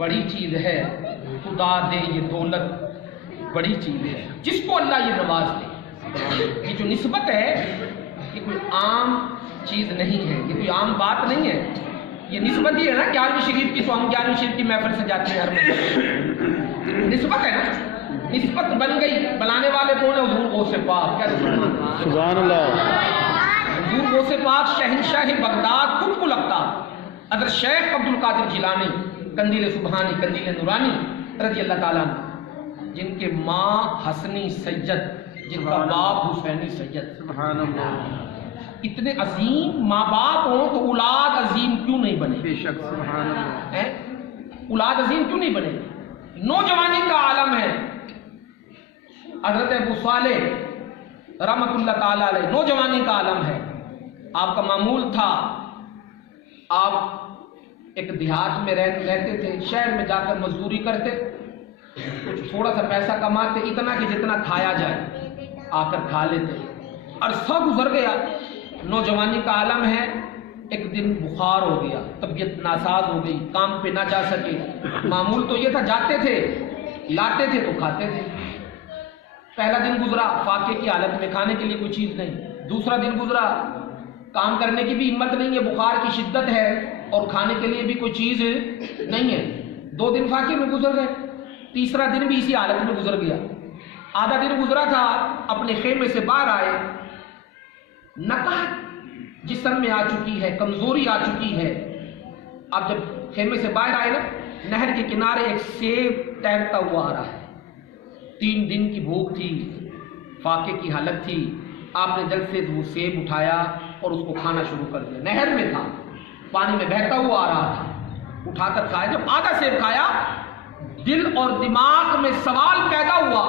بڑی چیز ہے، خدا دے یہ دولت بڑی چیز ہے، جس کو اللہ یہ نواز دے۔ یہ جو نسبت ہے یہ کوئی عام چیز نہیں ہے، یہ کوئی عام بات نہیں ہے، یہ نسبت ہی ہے نا 11ویں شریف کی، تو ہم 11ویں شریف کی محفل سجاتے ہیں ہر مہینے، نسبت ہے نا، نسبت بن گئی۔ بنانے والے کون ہیں؟ حضور غوث پاک، کیا سبحان اللہ، حضور غوث پاک شہنشاہ بغداد قطب الأقطاب حضرت شیخ عبد القادر جیلانی قندیل سبحانی قندیل نورانی رضی اللہ تعالیٰ عنہ، جن کے ماں حسنی سید، جن کا باپ حسینی سید، سبحان اللہ، اتنے عظیم ماں باپ ہوں تو اولاد عظیم کیوں نہیں بنے؟ بے شک سبحان اللہ، اولاد عظیم کیوں نہیں بنے؟ نوجوانی کا عالم ہے۔ حضرت ابو صالح رحمۃ اللہ تعالیٰ علیہ، نوجوانی کا عالم ہے۔ آپ کا معمول تھا، آپ ایک دیہات میں رہتے تھے، شہر میں جا کر مزدوری کرتے، کچھ تھوڑا سا پیسہ کماتے، اتنا کہ جتنا کھایا جائے، آ کر کھا لیتے۔ عرصہ گزر گیا، نوجوانی کا عالم ہے، ایک دن بخار ہو گیا، طبیعت ناساز ہو گئی، کام پہ نہ جا سکے۔ معمول تو یہ تھا جاتے تھے، لاتے تھے تو کھاتے تھے۔ پہلا دن گزرا فاقے کی حالت میں، کھانے کے لیے کوئی چیز نہیں۔ دوسرا دن گزرا، کام کرنے کی بھی ہمت نہیں ہے، بخار کی شدت ہے اور کھانے کے لیے بھی کوئی چیز نہیں ہے۔ 2 دن فاقے میں گزر گئے، تیسرا دن بھی اسی حالت میں گزر گیا۔ آدھا دن گزرا تھا، اپنے خیمے سے باہر آئے، نقاہت جسم میں آ چکی ہے، کمزوری آ چکی ہے۔ اب جب خیمے سے باہر آئے نا، نہر کے کنارے ایک سیب ٹہلتا ہوا آ رہا ہے۔ 3 دن کی بھوک تھی، فاقے کی حالت تھی، آپ نے جلد سے وہ سیب اٹھایا اور اس کو کھانا شروع کر دیا۔ نہر میں تھا، پانی میں بہتا ہوا آ رہا تھا، اٹھا کر کھایا۔ جب آدھا سیب کھایا، دل اور دماغ میں سوال پیدا ہوا،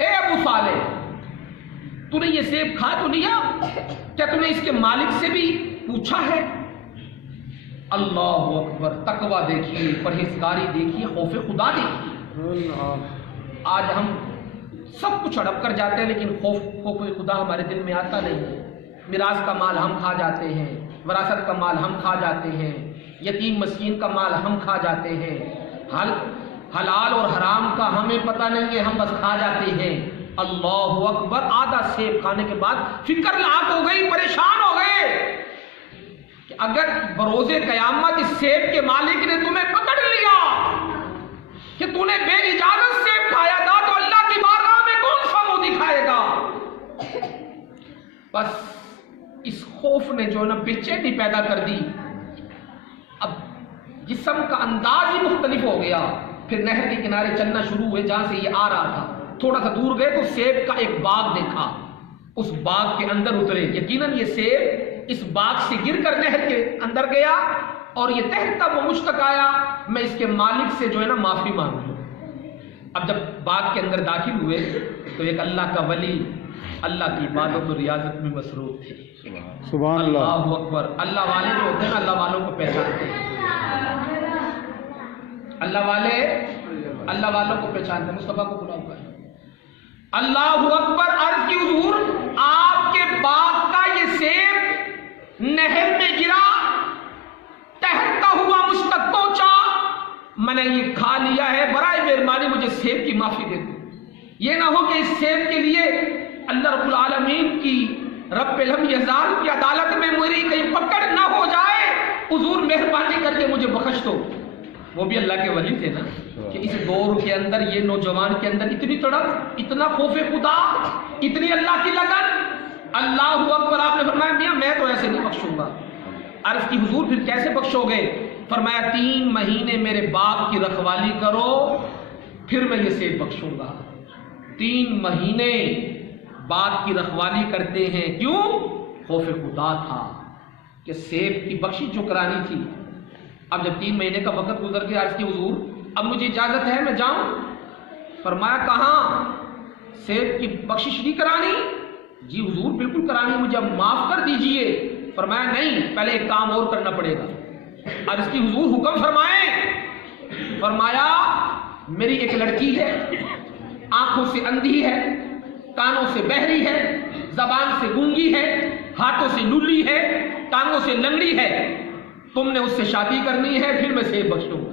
اے ابو صالح، تو نے یہ سیب کھا تو لیا، کیا تم نے اس کے مالک سے بھی پوچھا ہے؟ اللہ اکبر، تقویٰ دیکھیے، پرہیزگاری دیکھیے، خوف خدا دیکھیے۔ آج ہم سب کچھ ہڑپ کر جاتے ہیں لیکن خوف خدا ہمارے دل میں آتا نہیں ہے۔ میراث کا مال ہم کھا جاتے ہیں، وراثت کا مال ہم کھا جاتے ہیں، یتیم مسکین کا مال ہم کھا جاتے ہیں، حلال اور حرام کا ہمیں پتہ نہیں ہے، ہم بس کھا جاتے ہیں۔ اللہ اکبر، آدھا سیب کھانے کے بعد فکر لاحق ہو گئی، پریشان ہو گئے کہ اگر بروز قیامت اس سیب کے مالک نے تمہیں پکڑ لیا کہ تو نے بے اجازت سیب کھایا تھا تو اللہ کی بارگاہ میں کون سا منہ دکھائے گا؟ بس اس خوف نے جو ہے نا بے چینی پیدا کر دی۔ اب جسم کا انداز ہی مختلف ہو گیا۔ پھر نہر کے کنارے چلنا شروع ہوئے جہاں سے یہ آ رہا تھا۔ تھوڑا سا دور گئے تو سیب کا ایک باغ دیکھا، اس باغ کے اندر اترے۔ یقیناً یہ سیب اس باغ سے گر کر نہر کے اندر گیا اور یہ تہتا وہ مجھ تک آیا، میں اس کے مالک سے جو ہے نا معافی مانگوں۔ اب جب باغ کے اندر داخل ہوئے تو ایک اللہ کا ولی اللہ کی عبادت اور ریاضت میں مصروف تھے۔ سبحان اللہ، اللہ اکبر۔ اللہ والے جو ہوتے ہیں نا، اللہ والوں کو پہچانتے ہیں۔ اللہ والے اللہ والوں کو پہچانتے ہیں۔ مصطفیٰ کو بلا ہوا ہے۔ اللہ اکبر، عرض کی حضور آپ کے باغ کا یہ سیب نہر میں گرا، تہتا ہوا مجھ تک پہنچا، میں نے یہ کھا لیا ہے، برائے مہربانی مجھے سیب کی معافی دے دو۔ یہ نہ ہو کہ اس سیب کے لیے اللہ رب العالمین کی رب العزال کی عدالت میں میری کہیں پکڑ نہ ہو جائے، حضور مہربانی کر کے مجھے بخش دو۔ وہ بھی اللہ کے ولی تھے نا، کہ اس دور کے اندر یہ نوجوان کے اندر اتنی تڑپ، اتنا خوف خدا، اتنی اللہ کی لگن۔ اللہ اکبر، آپ نے فرمایا میاں میں تو ایسے نہیں بخشوں گا۔ عرض کی حضور پھر کیسے بخشو گے؟ فرمایا 3 مہینے میرے باغ کی رکھوالی کرو، پھر میں یہ سیب بخشوں گا۔ 3 مہینے باغ کی رکھوالی کرتے ہیں، کیوں؟ خوف خدا تھا کہ سیب کی بخشش جو کرانی تھی۔ اب جب 3 مہینے کا وقت گزر گیا، عرض کی حضور اب مجھے اجازت ہے میں جاؤں؟ فرمایا کہاں؟ سیب کی بخشش نہیں کرانی؟ جی حضور بالکل کرانی ہے، مجھے اب معاف کر دیجئے۔ فرمایا نہیں، پہلے ایک کام اور کرنا پڑے گا۔ عرض کی حضور حکم فرمائیں۔ فرمایا میری ایک لڑکی ہے، آنکھوں سے اندھی ہے، کانوں سے بہری ہے، زبان سے گونگی ہے، ہاتھوں سے لولی ہے، ٹانگوں سے لنگڑی ہے، تم نے اس سے شادی کرنی ہے، پھر میں سیب بخشوں گا۔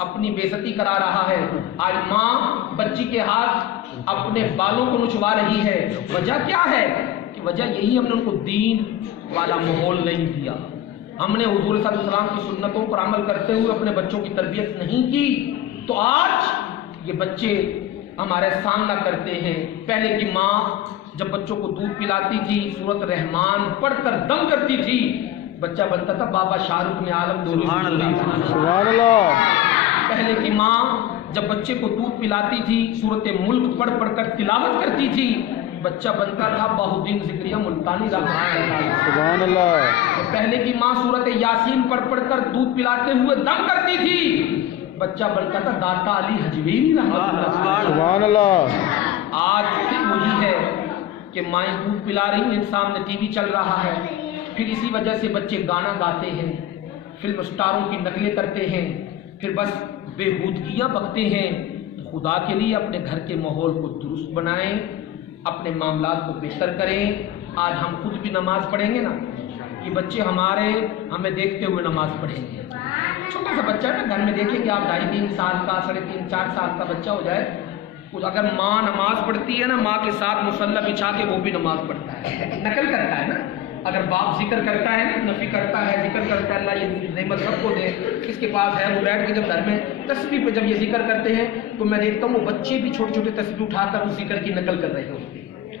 اپنی بےعزتی کرا رہا ہے. آج ماں بچی کے ہاتھ اپنے بالوں کو نچوا رہی ہے. وجہ کیا ہے؟ کہ وجہ یہی ہم نے ان کو دین والا ماحول نہیں دیا. ہم نے حضور صلی اللہ علیہ وسلم کی سنتوں پر عمل کرتے ہوئے اپنے بچوں کی تربیت نہیں کی. تو آج یہ بچے ہمارے سامنا کرتے ہیں. پہلے کی ماں جب بچوں کو دودھ پلاتی تھی سورۃ رحمان پڑھ کر دم کرتی تھی, بچہ بنتا تھا بابا شاہ رخ میں عالم دولت. سبحان اللہ. پہلے کی ماں جب بچے کو دودھ پلاتی تھی سورۃ ملک پڑھ پڑھ کر تلاوت کرتی تھی, بچہ بنتا تھا بہودین ذکریہ ملتانی سبحان اللہ. پہلے کی ماں سورۃ یاسین پڑھ پڑھ کر دودھ پلاتے ہوئے دم کرتی تھی, بچہ بنتا تھا داتا علی حجویری سبحان اللہ. آج وہی ہے کہ مائیں دودھ پلا رہی ہیں, سامنے ٹی وی چل رہا ہے, پھر اسی وجہ سے بچے گانا گاتے ہیں, فلم اسٹاروں کی نقلیں کرتے ہیں, پھر بس بےہودگیاں بکتے ہیں. خدا کے لیے اپنے گھر کے ماحول کو درست بنائیں, اپنے معاملات کو بہتر کریں. آج ہم خود بھی نماز پڑھیں گے نا, یہ بچے ہمیں دیکھتے ہوئے نماز پڑھیں گے. چھوٹا سا بچہ ہے نا, گھر میں دیکھیں کہ آپ 2.5-3 سال کا 3.5 4 سال کا بچہ ہو جائے, اگر ماں نماز پڑھتی ہے نا, ماں کے ساتھ مصلی بچھا کے وہ بھی نماز پڑھتا ہے, نقل کرتا ہے نا. اگر باپ ذکر کرتا ہے نا, نفی کرتا ہے, ذکر کرتا ہے اللہ یہ نعمت سب کو دے, اس کے پاس ہے, وہ بیٹھ کے جب گھر میں تسبیح پہ جب یہ ذکر کرتے ہیں تو میں دیکھتا ہوں وہ بچے بھی چھوٹے چھوٹے تسبیح اٹھا کر اس ذکر کی نقل کر رہے ہوتے ہیں.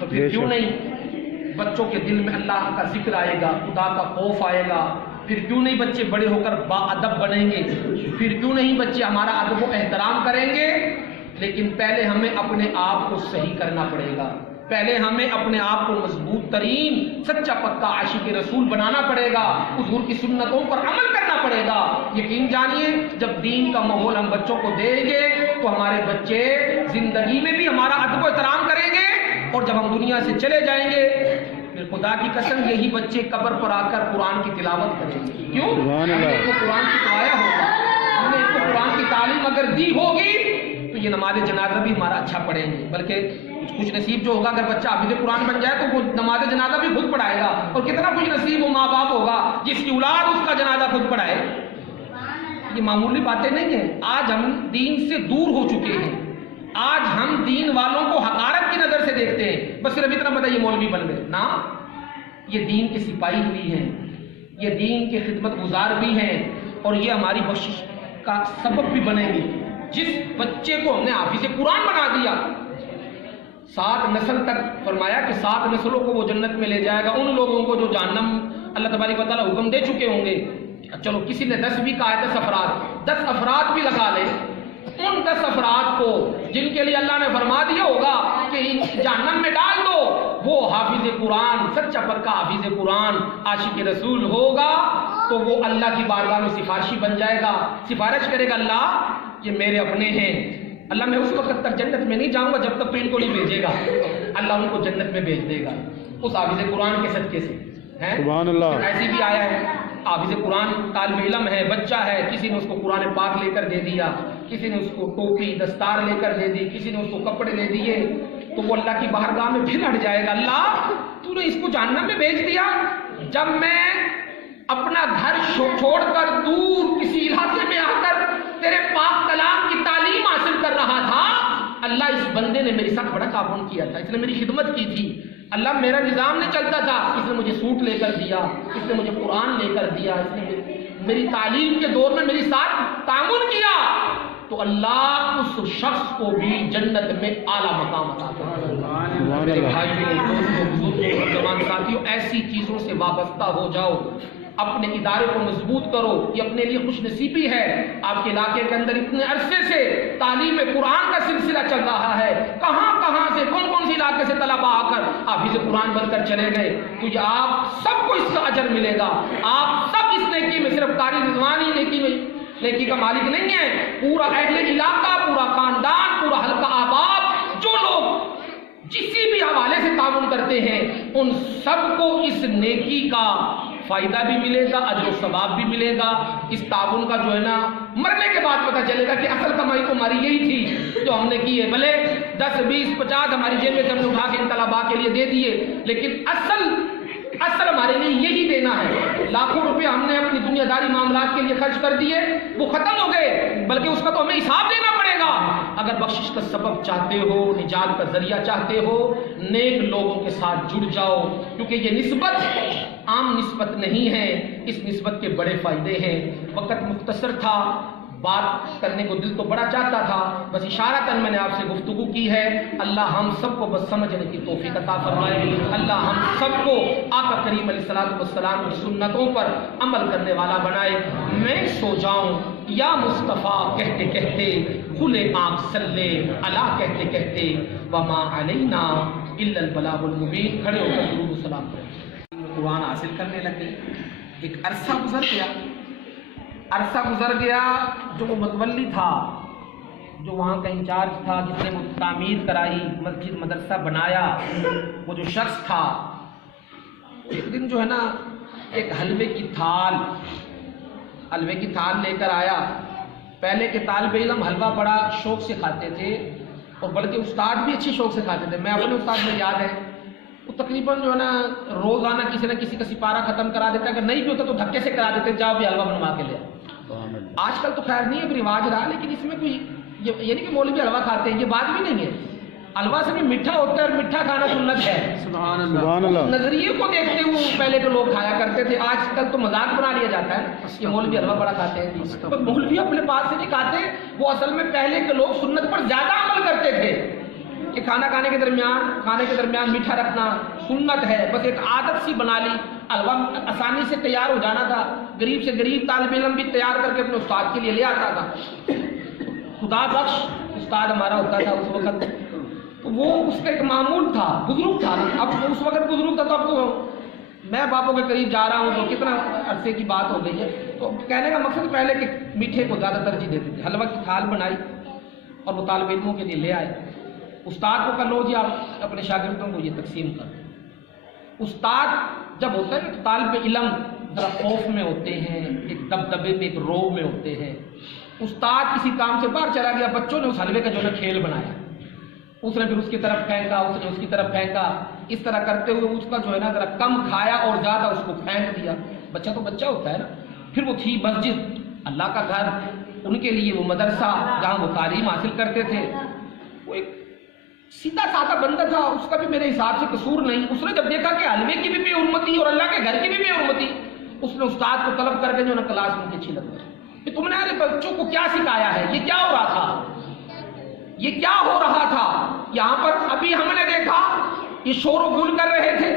تو پھر کیوں نہیں بچوں کے دل میں اللہ کا ذکر آئے گا, خدا کا خوف آئے گا. پھر کیوں نہیں بچے بڑے ہو کر با ادب بنیں گے, پھر کیوں نہیں بچے ہمارا ادب و احترام کریں گے. لیکن پہلے ہمیں اپنے آپ کو صحیح کرنا پڑے گا, پہلے ہمیں اپنے آپ کو مضبوط ترین سچا پکا عاشق رسول بنانا پڑے گا, حضور کی سنتوں پر عمل کرنا پڑے گا. یقین جانیے جب دین کا ماحول ہم بچوں کو دیں گے تو ہمارے بچے زندگی میں بھی ہمارا ادب و احترام کریں گے, اور جب ہم دنیا سے چلے جائیں گے پھر خدا کی قسم یہی بچے قبر پر آ کر قرآن کی تلاوت کریں گے. کیوں؟ ہم نے ان کو قرآن سکھایا ہوگا, ہم نے ان کو قرآن کی تعلیم اگر دی ہوگی تو یہ نماز جنازہ بھی ہمارا اچھا پڑھیں گے. بلکہ کچھ نصیب جو ہوگا, اگر بچہ حافظ قرآن بن جائے تو وہ نماز جنازہ بھی خود پڑھائے گا, اور کتنا کچھ نصیب وہ ماں باپ ہوگا جس کی اولاد اس کا جنازہ خود پڑھائے. یہ معمولی باتیں نہیں ہیں. آج ہم دین سے دور ہو چکے ہیں, آج ہم دین والوں کو حقارت کی نظر سے دیکھتے ہیں. بس صرف اتنا پتہ یہ مولوی بن گئے نا, یہ دین کے سپاہی بھی ہیں, یہ دین کے خدمت گزار بھی ہیں, اور یہ ہماری بخشش کا سبب بھی بنیں گے. جس بچے کو ہم نے حافظ قرآن بنا دیا, 7 نسل تک فرمایا کہ 7 نسلوں کو وہ جنت میں لے جائے گا, ان لوگوں کو جو جہنم اللہ تبارک و تعالیٰ حکم دے چکے ہوں گے. چلو کسی نے 10 بھی کہا ہے, 10 افراد, 10 افراد بھی لگا لے, ان 10 افراد کو جن کے لیے اللہ نے فرما دیا ہوگا کہ جہنم میں ڈال دو, وہ حافظ قرآن, سچا پکا حافظ قرآن عاشق رسول ہوگا, تو وہ اللہ کی بارگاہ میں سفارشی بن جائے گا, سفارش کرے گا اللہ یہ میرے اپنے ہیں, اللہ میں اس وقت تک جنت میں نہیں جاؤں گا جب تک تو ان کو نہیں بھیجے گا, اللہ ان کو جنت میں بھیج دے گا اس حافظ قرآن کے صدقے سے. سبحان اللہ. ایسی بھی آیا ہے حافظ قرآن طالب علم ہے, بچہ ہے, کسی نے اس کو قرآن پاک لے کر دے دیا, کسی نے اس کو ٹوپی دستار لے کر دے دی, کسی نے اس کو کپڑے دے دیے, تو وہ اللہ کی بارگاہ میں پھر ہٹ جائے گا, اللہ تو نے اس کو جہنم میں بھیج دیا. جب میں اپنا گھر چھوڑ کر دور کسی علاقے میں آ کر تیرے پاک کلام کی تعلیم حاصل کر رہا تھا, اللہ اس بندے نے میرے ساتھ بڑا تعاون کیا تھا, اس نے میری خدمت کی تھی, اللہ میرا نظام نہیں چلتا تھا, اس نے مجھے سوٹ لے کر دیا, اس نے مجھے قرآن لے کر دیا, اس نے میری تعلیم کے دور میں میری ساتھ تعاون کیا, تو اللہ اس شخص کو بھی جنت میں اعلیٰ مقام عطا کرے. میرے بھائیوں جوان ساتھیوں, ایسی چیزوں سے وابستہ ہو جاؤ, اپنے ادارے کو مضبوط کرو. یہ اپنے لیے خوش نصیبی ہے, آپ کے علاقے کے اندر اتنے عرصے سے تعلیم قرآن کا سلسلہ چل رہا ہے, کہاں کہاں سے کون کون سی علاقے سے طلباء آ کر حافظ قرآن بن کر چلے گئے. تو یہ آپ سب کو اس کا اجر ملے گا, آپ سب اس نیکی میں, صرف قاری رضوانی نیکی میں نیکی کا مالک نہیں ہے, پورا اہل علاقہ, پورا خاندان, پورا حلقہ آباد, جو لوگ جسی بھی حوالے سے تعاون کرتے ہیں, ان سب کو اس نیکی کا فائدہ بھی ملے گا, اجر و ثواب بھی ملے گا. اس تعاون کا جو ہے نا مرنے کے بعد پتہ چلے گا کہ اصل کمائی تو ہماری یہی تھی جو ہم نے کی ہے. بھلے 10 20 50 ہماری جیب میں سے ہم نے اٹھا کے ان طلباء کے لیے دے دیے, لیکن اصل ہمارے لیے یہی دینا ہے. لاکھوں روپے ہم نے اپنی دنیا داری معاملات کے لیے خرچ کر دیے, وہ ختم ہو گئے, اس کا تو ہمیں حساب دینا پڑے گا۔ اگر بخشش کا سبب چاہتے ہو، نجات کا ذریعہ چاہتے ہو، نیک لوگوں کے ساتھ جڑ جاؤ، کیونکہ یہ نسبت عام نسبت نہیں ہے، اس نسبت کے بڑے فائدے ہیں۔ وقت مختصر تھا، بات کرنے کو دل تو بڑا چاہتا تھا، بس اشارتاً میں نے آپ سے گفتگو کی ہے۔ اللہ ہم سب کو بس سمجھنے کی توفیق عطا فرمائے، اللہ ہم سب کو آقا کریم علیہ الصلوۃ والسلام کی سنتوں پر عمل کرنے والا بنائے۔ میں سو جاؤں یا مصطفیٰ کہتے کہتے، کھلے آنکھ صلی علی کہتے کہتے، وما علینا الا البلاغ المبین۔ کھڑے ہو کر درود و سلام کریں۔ قرآن حاصل کرنے لگے، ایک عرصہ گزر گیا، جو وہ متولی تھا، جو وہاں کا انچارج تھا، جس نے وہ تعمیر کرائی، مسجد مدرسہ بنایا، وہ جو شخص تھا، ایک دن جو ہے نا ایک حلوے کی تھال لے کر آیا۔ پہلے کے طالب علم حلوہ بڑا شوق سے کھاتے تھے، اور بلکہ استاد بھی اچھی شوق سے کھاتے تھے۔ میں اپنے استاد میں یاد ہے، وہ تقریباً جو ہے نا روزانہ کسی نہ کسی کا سپارہ ختم کرا دیتا، اگر نہیں بھی ہوتا تو دھکے سے کرا دیتے، جاؤ بھی حلوہ بنوا کے لے۔ آج کل تو خیر نہیں ہے، رواج رہا، لیکن اس میں کوئی یہ نہیں کہ مولوی حلوہ کھاتے ہیں، یہ بات بھی نہیں ہے۔ حلوہ سے بھی میٹھا ہوتا ہے، اور میٹھا کھانا سنت ہے۔ سبحان اللہ۔ نظریے کو دیکھتے ہوئے پہلے کے لوگ کھایا کرتے تھے، آج کل تو مذاق بنا لیا جاتا ہے کہ مولوی حلوہ بڑا کھاتے ہیں۔ پر مولوی اپنے پاس سے نہیں کھاتے، وہ اصل میں پہلے کے لوگ سنت پر زیادہ عمل کرتے تھے کہ کھانا کھانے کے درمیان میٹھا رکھنا سنت ہے، بس ایک عادت سی بنا لی۔ حلوہ آسانی سے تیار ہو جانا تھا، غریب سے غریب طالب علم بھی تیار کر کے اپنے استاد کے لیے لے آتا تھا۔ خدا بخش استاد ہمارا ہوتا تھا اس وقت، تو وہ اس کا ایک معمول تھا، بزرگ تھا نا، اب اس وقت بزرگ تھا، تو اب تو میں باپوں کے قریب جا رہا ہوں تو کتنا عرصے کی بات ہو گئی ہے۔ تو کہنے کا مقصد پہلے کہ میٹھے کو زیادہ ترجیح دیتے تھے۔ حلوہ کی تھال بنائی اور وہ طالب علموں کے لیے لے آئے۔ استاد کو کہا لو جی آپ اپنے شاگردوں کو یہ تقسیم کر۔ استاد جب ہوتا ہے نا تو طالب علم ذرا خوف میں ہوتے ہیں، ایک دبدبے میں، ایک روب میں ہوتے ہیں۔ استاد کسی کام سے باہر چلا گیا، بچوں نے اس حلوے کا جو ہے کھیل بنایا، اس نے پھر اس کی طرف پھینکا، اس نے اس کی طرف پھینکا، اس طرح کرتے ہوئے اس کا جو ہے نا ذرا کم کھایا اور زیادہ اس کو پھینک دیا۔ بچہ تو بچہ ہوتا ہے نا۔ پھر وہ تھی مسجد، اللہ کا گھر، ان کے لیے وہ مدرسہ جہاں وہ تعلیم حاصل کرتے تھے۔ وہ ایک سیدھا سادہ بندہ تھا، اس کا بھی میرے حساب سے قصور نہیں۔ اس نے جب دیکھا کہ حلوے کی بھی بے حرمتی اور اللہ کے گھر کی بھی بے حرمتی، اس نے استاد کو طلب کر کے جو ہے نا کلاس میں پیچھے لگ گیا کہ تم نے ارے بچوں کو کیا سکھایا ہے، یہ کیا ہو رہا تھا، یہ کیا ہو رہا تھا یہاں پر؟ ابھی ہم نے دیکھا یہ شور و گل کر رہے تھے،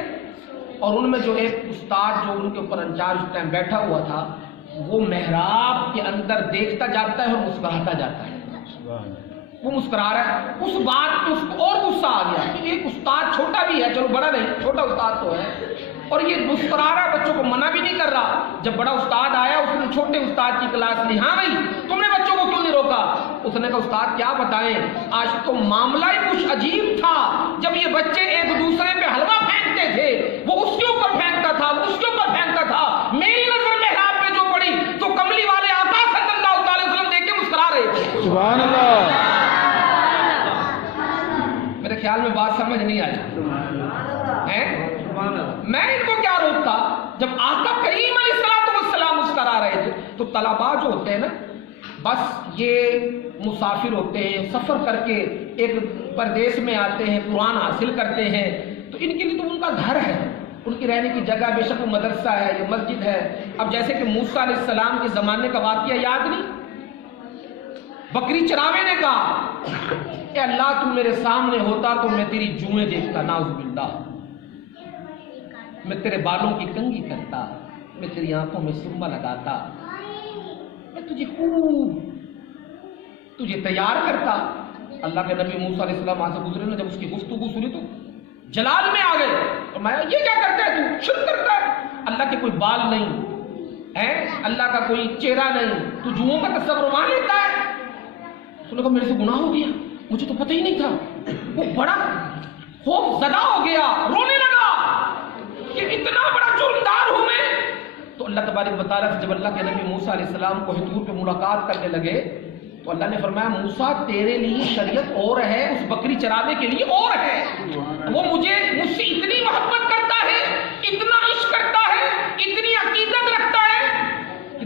اور ان میں جو ایک استاد جو ان کے اوپر انچارج اس ٹائم بیٹھا ہوا تھا، وہ محراب کے اندر دیکھتا جاتا ہے اور مسکراتا جاتا ہے۔ وہ مسکرا رہا ہے، اس بات پہ اس کو اور غصہ آ گیا کہ ایک استاد چھوٹا بھی ہے، چلو بڑا نہیں، چھوٹا استاد تو ہے، اور یہ مسکرا رہا ہے، بچوں کو منع بھی نہیں کر رہا۔ جب بڑا استاد آیا، اس نے چھوٹے استاد کی کلاس لی، ہاں بھائی تم نے بچوں کو کیوں نہیں روکا؟ اس نے کہا استاد کیا بتائیں، آج تو معاملہ ہی کچھ عجیب تھا۔ جب یہ بچے ایک دوسرے پہ حلوہ پھینکتے تھے، وہ اس کے اوپر پھینکتا تھا، وہ اس کے اوپر پھینکتا تھا، میری نظر محراب پہ جو پڑی تو کملی والے آقا صلی اللہ علیہ وسلم دیکھ کے مسکرا رہے تھے۔ سبحان اللہ۔ میرے خیال میں بات سمجھ نہیں آئی ہے؟ میں ان کو کیا روکتا؟ جب آقا کریم علیہ الصلوۃ والسلام مسکرا رہے تھے، تو طلباء جو ہوتے ہیں نا، بس یہ مسافر ہوتے ہیں، سفر کر کے ایک پردیس میں آتے ہیں، قرآن حاصل کرتے ہیں، تو ان کے لیے تو ان کا گھر ہے، ان کی رہنے کی جگہ، بے شک وہ مدرسہ ہے، یہ مسجد ہے۔ اب جیسے کہ موسیٰ علیہ السلام کے زمانے کا واقعہ یاد نہیں؟ بکری چراوے نے کہا اے اللہ تم میرے سامنے ہوتا تو میں تیری جوئیں دیکھتا، نعوذ باللہ، میں تیرے بالوں کی کنگھی کرتا، میں تیری آنکھوں میں سرما لگاتا، میں تجھے خوب تیار کرتا۔ اللہ کے نبی موسیٰ علیہ السلام وہاں سے گزرے نا، جب اس کی گفتگو سنی تو جلال میں آ گئے، اور میں یہ کیا کرتا ہے تو شرک کرتا ہے، اللہ کے کوئی بال نہیں ہے، اللہ کا کوئی چہرہ نہیں، تو جوؤں کا تصور وہاں لیتا ہے۔ اس نے کہا میرے سے گناہ ہو گیا، مجھے تو پتہ ہی نہیں تھا۔ وہ بڑا خوف زدہ ہو گیا، رونے لگا کہ اتنا بڑا جرمدار ہوں میں۔ تو اللہ تبارک و تعالیٰ سے جب اللہ کے نبی موسیٰ علیہ السلام کو حضور پہ ملاقات کرنے لگے، تو اللہ نے فرمایا موسیٰ تیرے لیے شریعت اور ہے، اس بکری چرانے کے لیے اور ہے۔ وہ مجھ سے اتنی محبت کرتا ہے، اتنا عشق کرتا ہے، اتنی عقیدت رکھتا ہے کہ